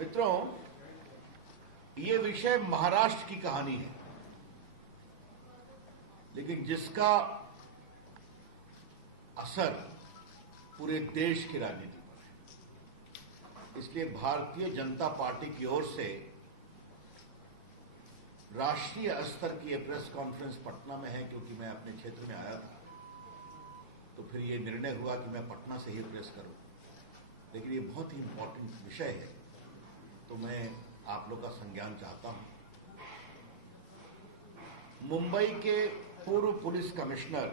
मित्रों, ये विषय महाराष्ट्र की कहानी है, लेकिन जिसका असर पूरे देश की राजनीति पर है। इसलिए भारतीय जनता पार्टी की ओर से राष्ट्रीय स्तर की यह प्रेस कॉन्फ्रेंस पटना में है, क्योंकि मैं अपने क्षेत्र में आया था, तो फिर ये निर्णय हुआ कि मैं पटना से ही प्रेस करूं। लेकिन ये बहुत ही इंपॉर्टेंट विषय है, तो मैं आप लोग का संज्ञान चाहता हूं। मुंबई के पूर्व पुलिस कमिश्नर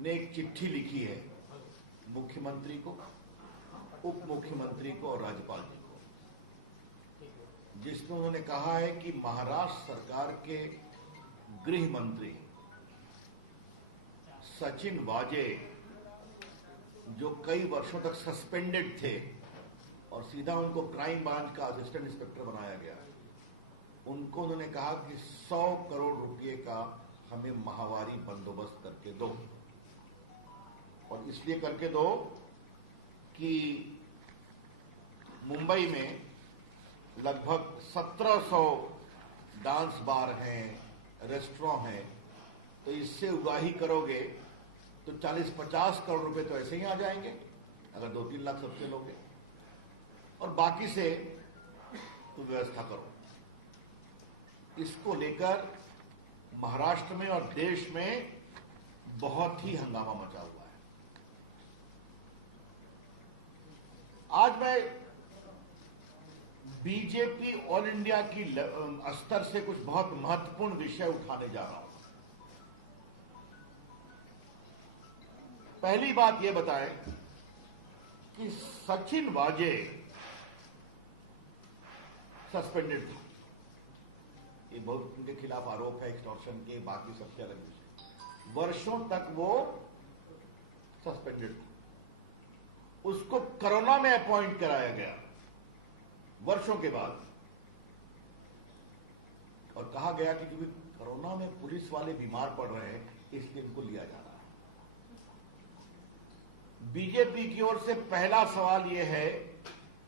ने एक चिट्ठी लिखी है मुख्यमंत्री को, उप मुख्यमंत्री को और राज्यपाल जी को, जिसमें उन्होंने कहा है कि महाराष्ट्र सरकार के गृह मंत्री सचिन वाजे, जो कई वर्षों तक सस्पेंडेड थे और सीधा उनको क्राइम ब्रांच का असिस्टेंट इंस्पेक्टर बनाया गया, उनको उन्होंने कहा कि 100 करोड़ रुपए का हमें माहवारी बंदोबस्त करके दो। और इसलिए करके दो कि मुंबई में लगभग 1700 डांस बार हैं, रेस्टोरेंट हैं, तो इससे उगाही करोगे तो 40-50 करोड़ रुपए तो ऐसे ही आ जाएंगे अगर 2-3 लाख सबसे लोगे, और बाकी से तो व्यवस्था करो। इसको लेकर महाराष्ट्र में और देश में बहुत ही हंगामा मचा हुआ है। आज मैं बीजेपी ऑल इंडिया की स्तर से कुछ बहुत महत्वपूर्ण विषय उठाने जा रहा हूं। पहली बात यह बताएं कि सचिन वाजे सस्पेंडेड था। ये बहुत उनके खिलाफ आरोप है एक्सटॉर्शन के, बाकी सबसे अलग विषय। वर्षों तक वो सस्पेंडेड था। उसको कोरोना में अपॉइंट कराया गया वर्षों के बाद, और कहा गया कि क्योंकि कोरोना में पुलिस वाले बीमार पड़ रहे हैं इसलिए इनको लिया जा रहा है। बीजेपी की ओर से पहला सवाल यह है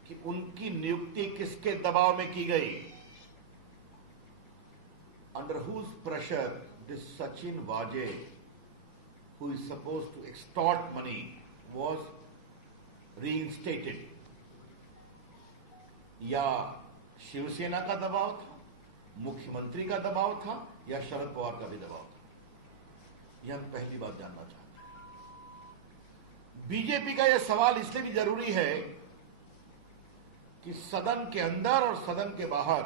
कि उनकी नियुक्ति किसके दबाव में की गई? Under whose pressure this Sachin Vaje, who is supposed to extort money, was reinstated? या शिवसेना का दबाव था, मुख्यमंत्री का दबाव था, या शरद पवार का भी दबाव था? यह हम पहली बात जानना चाहते हैं। बीजेपी का यह सवाल इसलिए भी जरूरी है कि सदन के अंदर और सदन के बाहर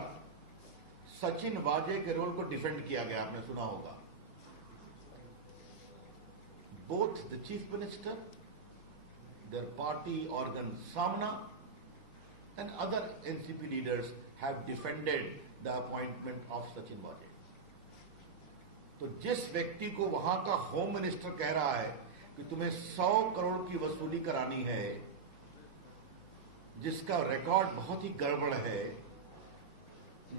सचिन वाजे के रोल को डिफेंड किया गया। आपने सुना होगा, both the chief minister, there party organ सामना and other NCP leaders have defended the appointment of Sachin Vaje. तो जिस व्यक्ति को वहां का होम मिनिस्टर कह रहा है कि तुम्हें 100 करोड़ की वसूली करानी है, जिसका रिकॉर्ड बहुत ही गड़बड़ है,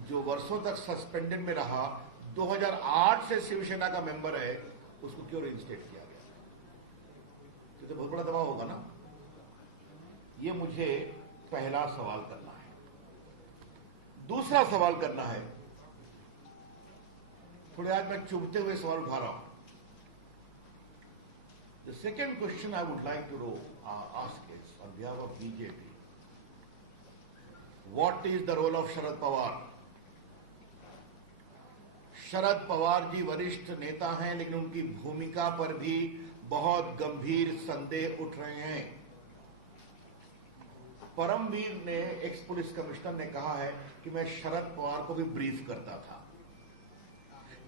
जो वर्षों तक सस्पेंडेड में रहा, 2008 से शिवसेना का मेंबर है, उसको क्यों रिइंस्टेट किया गया? तो बहुत बड़ा दबाव होगा ना। ये मुझे पहला सवाल करना है। दूसरा सवाल करना है, थोड़े आज मैं चुभते हुए सवाल उठा रहा हूं। The second question I would like to ask is on behalf of BJP, what is the role of Sharad Pawar? Sharad Pawar ji वरिष्ठ नेता हैं, लेकिन उनकी भूमिका पर भी बहुत गंभीर संदेह उठ रहे हैं। परमवीर ने, एक्स पुलिस कमिश्नर ने कहा है कि मैं शरद पवार को भी ब्रीफ करता था।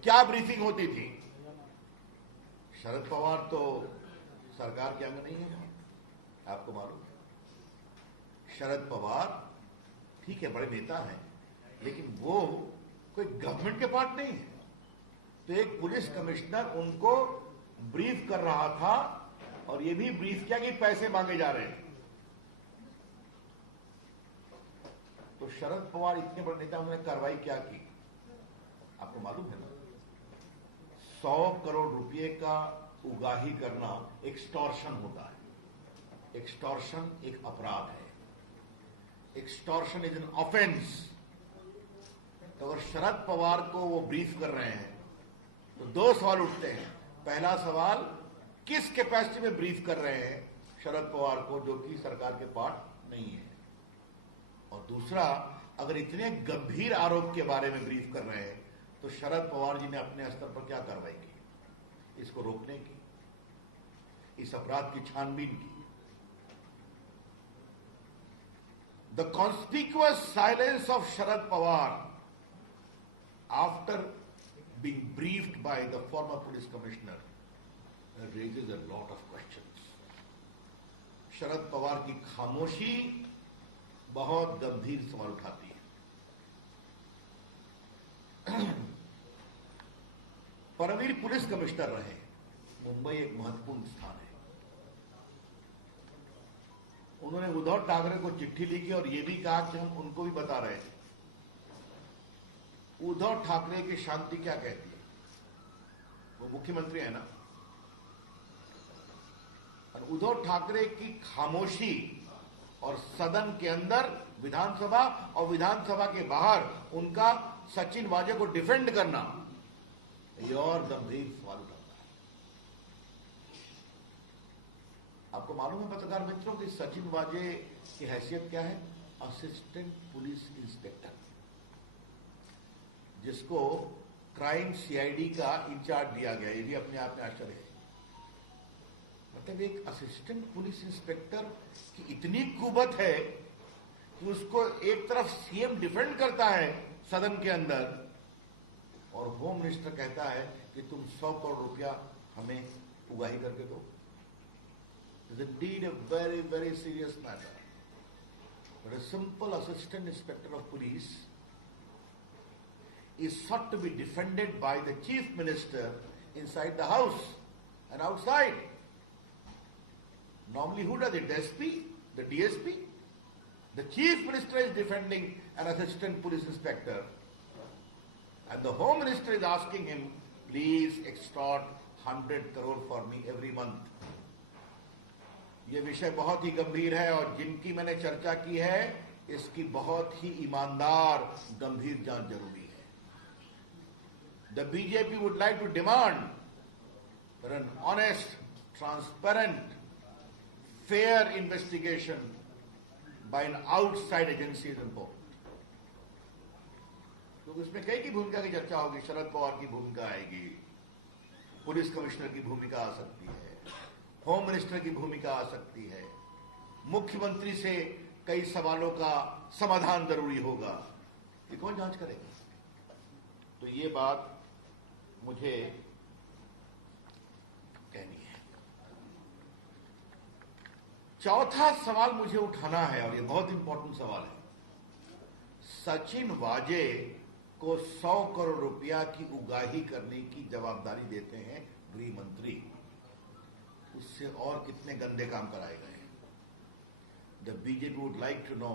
क्या ब्रीफिंग होती थी? शरद पवार तो सरकार के अंग नहीं है, आपको मालूम है। शरद पवार ठीक है, बड़े नेता हैं, लेकिन वो कोई गवर्नमेंट के पार्ट नहीं है। तो एक पुलिस कमिश्नर उनको ब्रीफ कर रहा था, और ये भी ब्रीफ किया कि पैसे मांगे जा रहे हैं। तो शरद पवार इतने बड़े नेता, उन्होंने कार्रवाई क्या की? आपको मालूम है ना, 100 करोड़ रुपए का उगाही करना एक्सटॉर्शन होता है। एक्सटॉर्शन एक अपराध है। एक्सटॉर्शन इज एन ऑफेंस, तो अगर शरद पवार को वो ब्रीफ कर रहे हैं तो दो सवाल उठते हैं। पहला सवाल, किस कैपेसिटी में ब्रीफ कर रहे हैं शरद पवार को, जो कि सरकार के पार्ट नहीं है। और दूसरा, अगर इतने गंभीर आरोप के बारे में ब्रीफ कर रहे हैं तो शरद पवार जी ने अपने स्तर पर क्या कार्रवाई की इसको रोकने की, इस अपराध की छानबीन की। The conspicuous silence of Sharad Pawar after being briefed by the former police commissioner raises a lot of questions. Sharad Pawar की खामोशी बहुत गंभीर सवाल उठाती है। परमवीर पुलिस कमिश्नर रहे। मुंबई एक महत्वपूर्ण स्थान है। उन्होंने उद्धव ठाकरे को चिट्ठी लिखी और यह भी कहा कि हम उनको भी बता रहे हैं। उद्धव ठाकरे की शांति क्या कहती है? वो मुख्यमंत्री है ना। और उद्धव ठाकरे की खामोशी और सदन के अंदर विधानसभा और विधानसभा के बाहर उनका सचिन वाजे को डिफेंड करना, ये और गंभीर सवाल उठाता है। आपको मालूम है पत्रकार मित्रों कि सचिन वाजे की हैसियत क्या है? असिस्टेंट पुलिस इंस्पेक्टर, जिसको क्राइम सीआईडी का इंचार्ज दिया गया। ये भी अपने आप में आश्चर्य है। मतलब एक असिस्टेंट पुलिस इंस्पेक्टर की इतनी कुवत है कि उसको एक तरफ सीएम डिफेंड करता है सदन के अंदर, और होम मिनिस्टर कहता है कि तुम 100 करोड़ रुपया हमें उगाही करके दो। It is indeed a very very serious matter. But a simple assistant inspector of police is sought to be defended by the chief minister inside the house and outside. Normally who does it? The SP? The DSP? The chief minister is defending an assistant police inspector and the home minister is asking him, please extort 100 crore for me every month. ये विषय बहुत ही गंभीर है और जिनकी मैंने चर्चा की है इसकी बहुत ही ईमानदार गंभीर जांच जरूरी है। The BJP would like to demand for an honest, transparent, fair investigation by an outside agency is important. तो इसमें कई की भूमिका की चर्चा होगी। शरद पवार की भूमिका आएगी, पुलिस कमिश्नर की भूमिका आ सकती है, होम मिनिस्टर की भूमिका आ सकती है, मुख्यमंत्री से कई सवालों का समाधान जरूरी होगा। ये कौन जांच करेगा? तो ये बात मुझे कहनी है। चौथा सवाल मुझे उठाना है और ये बहुत इंपॉर्टेंट सवाल है। सचिन वाजे को 100 करोड़ रुपया की उगाही करने की जवाबदारी देते हैं गृह मंत्री। उससे और कितने गंदे काम कराए गए हैं? The BJP would like to know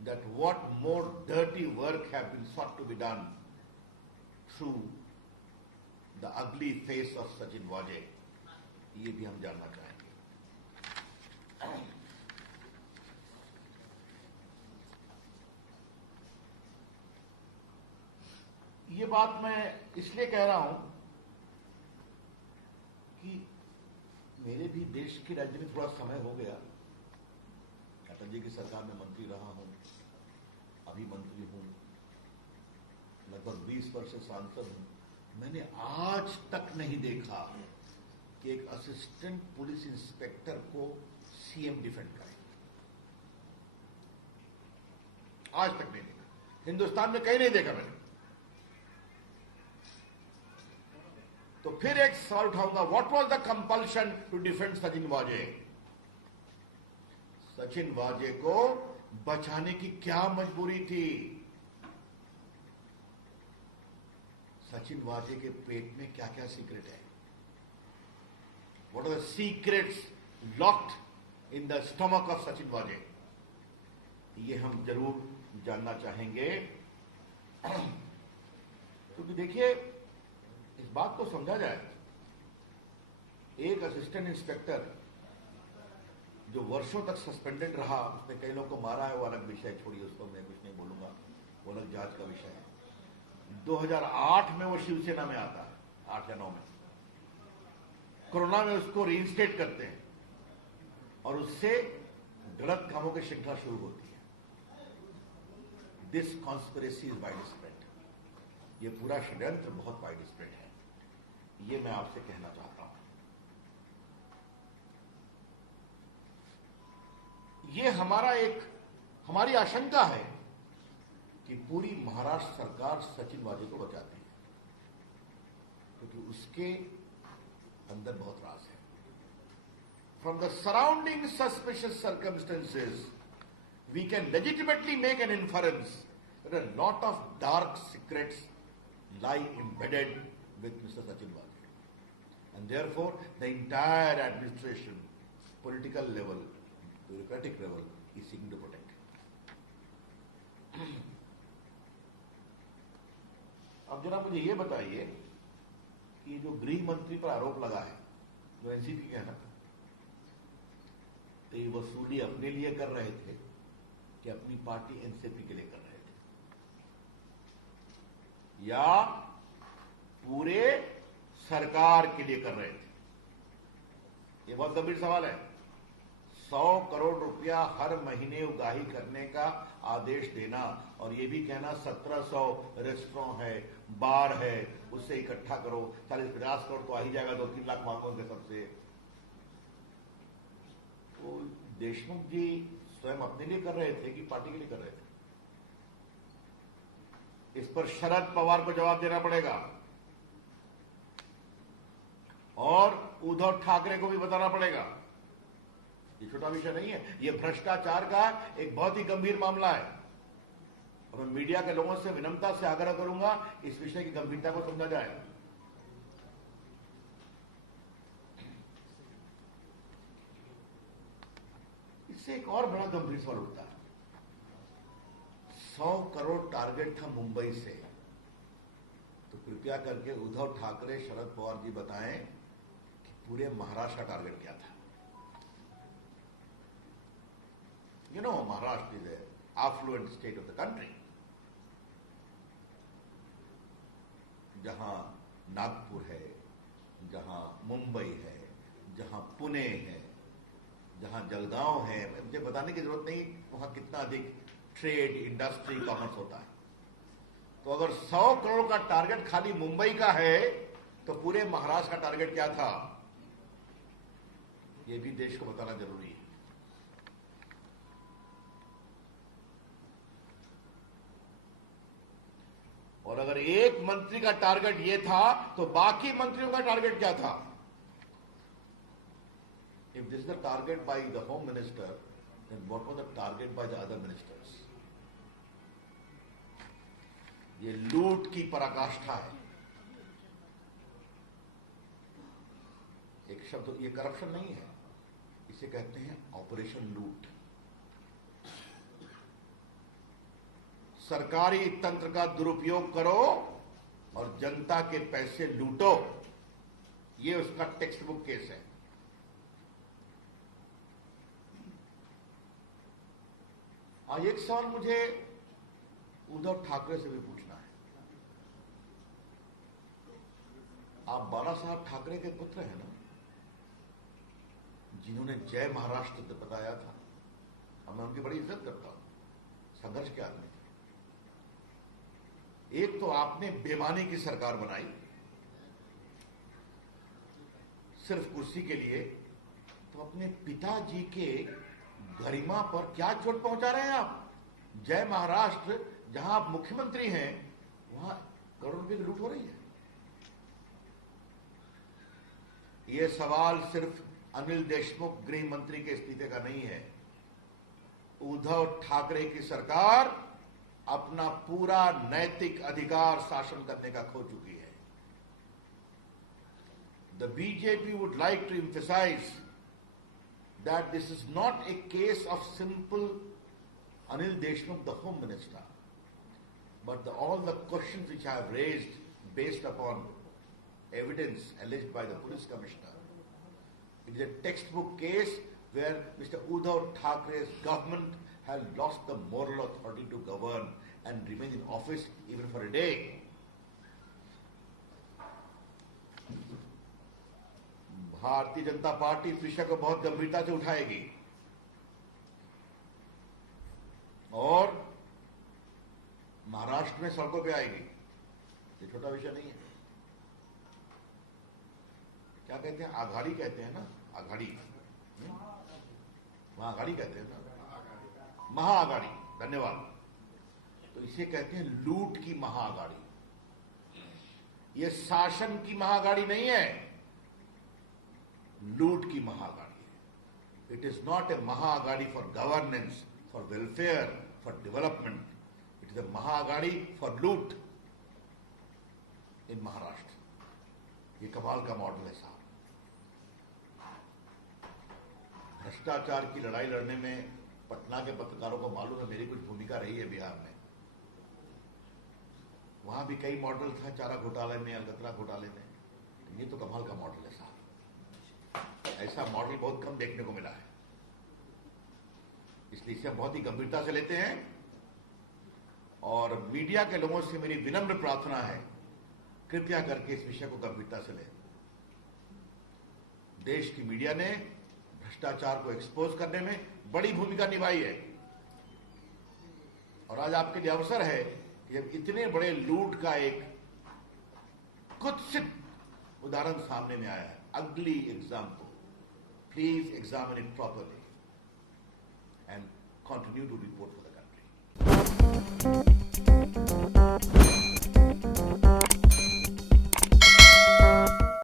that what more dirty work have been sought to be done through the ugly face of Sachin Waje। ये भी हम जानना चाहेंगे। ये बात मैं इसलिए कह रहा हूं कि मेरे भी देश की राजनीति में थोड़ा समय हो गया। अटल जी की सरकार में मंत्री रहा हूं, अभी मंत्री हूं, लगभग 20 वर्ष से सांसद हूं। मैंने आज तक नहीं देखा कि एक असिस्टेंट पुलिस इंस्पेक्टर को सीएम डिफेंड करे। आज तक नहीं देखा, हिंदुस्तान में कहीं नहीं देखा मैंने। तो फिर एक सवाल उठाऊंगा, what was the compulsion to defend Sachin Waze? Sachin वाजे को बचाने की क्या मजबूरी थी? सचिन वाजे के पेट में क्या क्या सीक्रेट है? What are the secrets locked in the stomach of Sachin Waze? ये हम जरूर जानना चाहेंगे। क्योंकि देखिए, इस बात को समझा जाए, एक असिस्टेंट इंस्पेक्टर जो वर्षों तक सस्पेंडेड रहा, उसने कई लोगों को मारा है, वो अलग विषय, छोड़िए उसको, मैं कुछ नहीं बोलूंगा, वो अलग जांच का विषय है। 2008 में वो शिवसेना में आता है, 8 या 9 में, कोरोना में उसको रीइंस्टेट करते हैं और उससे गलत कामों की श्रृंखला शुरू होती है। This conspiracy is wide spread, ये पूरा षड्यंत्र बहुत वाइड स्प्रेड है, ये मैं आपसे कहना चाहता हूं। ये हमारी आशंका है कि पूरी महाराष्ट्र सरकार सचिन वाजे को बचाती है, क्योंकि उसके अंदर बहुत राज है। From the surrounding suspicious circumstances, we can legitimately make an inference that a lot of dark secrets lie embedded with Mr. Sachin Waje. And therefore, the entire administration, political level, bureaucratic level, is seeking to protect him. अब जरा मुझे ये बताइए कि जो गृह मंत्री पर आरोप लगा है, जो एनसीपी के है ना, तो ये वसूली अपने लिए कर रहे थे कि अपनी पार्टी एनसीपी के लिए कर रहे थे, या पूरे सरकार के लिए कर रहे थे? ये बहुत गंभीर सवाल है। 100 करोड़ रुपया हर महीने उगाही करने का आदेश देना और ये भी कहना 1700 रेस्टोरेंट है, बार है, उससे इकट्ठा करो, 40-50 करोड़ तो आ ही जाएगा, 2-3 लाख मांगोगे सबसे। तो देशमुख जी स्वयं अपने लिए कर रहे थे कि पार्टी के लिए कर रहे थे? इस पर शरद पवार को जवाब देना पड़ेगा और उद्धव ठाकरे को भी बताना पड़ेगा। ये छोटा विषय नहीं है, ये भ्रष्टाचार का एक बहुत ही गंभीर मामला है और मैं मीडिया के लोगों से विनम्रता से आग्रह करूंगा इस विषय की गंभीरता को समझा जाए। इससे एक और बड़ा गंभीर सवाल उठता है। 100 करोड़ टारगेट था मुंबई से, तो कृपया करके उद्धव ठाकरे, शरद पवार जी बताएं कि पूरे महाराष्ट्र का टारगेट क्या था? You know, Maharashtra is an affluent state of the country, जहां नागपुर है, जहां मुंबई है, जहां पुणे है, जहां जलगांव है, मुझे बताने की जरूरत नहीं वहां कितना अधिक ट्रेड, इंडस्ट्री, कॉमर्स होता है। तो अगर 100 करोड़ का टारगेट खाली मुंबई का है तो पूरे महाराष्ट्र का टारगेट क्या था? यह भी देश को बताना जरूरी है। और अगर एक मंत्री का टारगेट यह था तो बाकी मंत्रियों का टारगेट क्या था? If this is the target by the Home Minister, then what was the target by the other ministers? ये लूट की पराकाष्ठा है। एक शब्द, ये करप्शन नहीं है, इसे कहते हैं ऑपरेशन लूट। सरकारी तंत्र का दुरुपयोग करो और जनता के पैसे लूटो, ये उसका टेक्स्ट बुक केस है। आज एक सवाल मुझे उद्धव ठाकरे से भी पूछना है। आप बाला साहब ठाकरे के पुत्र हैं ना, जिन्होंने जय महाराष्ट्र बताया था, और मैं उनकी बड़ी इज्जत करता हूं, संघर्ष के आदमी थे। एक तो आपने बेईमानी की सरकार बनाई सिर्फ कुर्सी के लिए, तो अपने पिताजी के गरिमा पर क्या चोट पहुंचा रहे हैं आप? जय महाराष्ट्र, जहां आप मुख्यमंत्री हैं, वहां करोड़ रुपए की लूट हो रही है। यह सवाल सिर्फ अनिल देशमुख गृह मंत्री के इस्तीफे का नहीं है। उद्धव ठाकरे की सरकार अपना पूरा नैतिक अधिकार शासन करने का खो चुकी है। The BJP would like to emphasize that this is not a case of simple Anil Deshmukh, the Home Minister, but all the questions which I have raised based upon evidence alleged by the Police Commissioner. It is a textbook case where Mr. Uddhav Thackeray's government has lost the moral authority to govern and remain in office even for a day. Bharatiya Janata party इस विषय को बहुत गंभीरता से उठाएगी और महाराष्ट्र में सड़कों पे आएगी। ये छोटा विषय नहीं है। क्या कहते हैं? आघाड़ी कहते हैं ना, आघाड़ी, महाआघाड़ी कहते हैं ना, महाआघाड़ी, धन्यवाद। तो इसे कहते हैं लूट की महाआघाड़ी। ये शासन की महाआघाड़ी नहीं है, लूट की महाआघाड़ी है। It is not a Maha Aghadi for governance, for welfare, for development. It is a Maha Aghadi for लूट इन महाराष्ट्र। ये कमाल का मॉडल है साहब। भ्रष्टाचार की लड़ाई लड़ने में पटना के पत्रकारों को मालूम है मेरी कुछ भूमिका रही है बिहार में। वहां भी कई मॉडल था, चारा घोटाले में, अलकतरा घोटाले में। ये तो कमाल का मॉडल है साहब। ऐसा मॉडल बहुत कम देखने को मिला है, इसलिए इसे हम बहुत ही गंभीरता से लेते हैं। और मीडिया के लोगों से मेरी विनम्र प्रार्थना है, कृपया करके इस विषय को गंभीरता से लें। देश की मीडिया ने भ्रष्टाचार को एक्सपोज करने में बड़ी भूमिका निभाई है और आज आपके लिए अवसर है कि जब इतने बड़े लूट का एक कुत्सित उदाहरण सामने में आया है, अगली example, please examine it properly and continue to report for the country.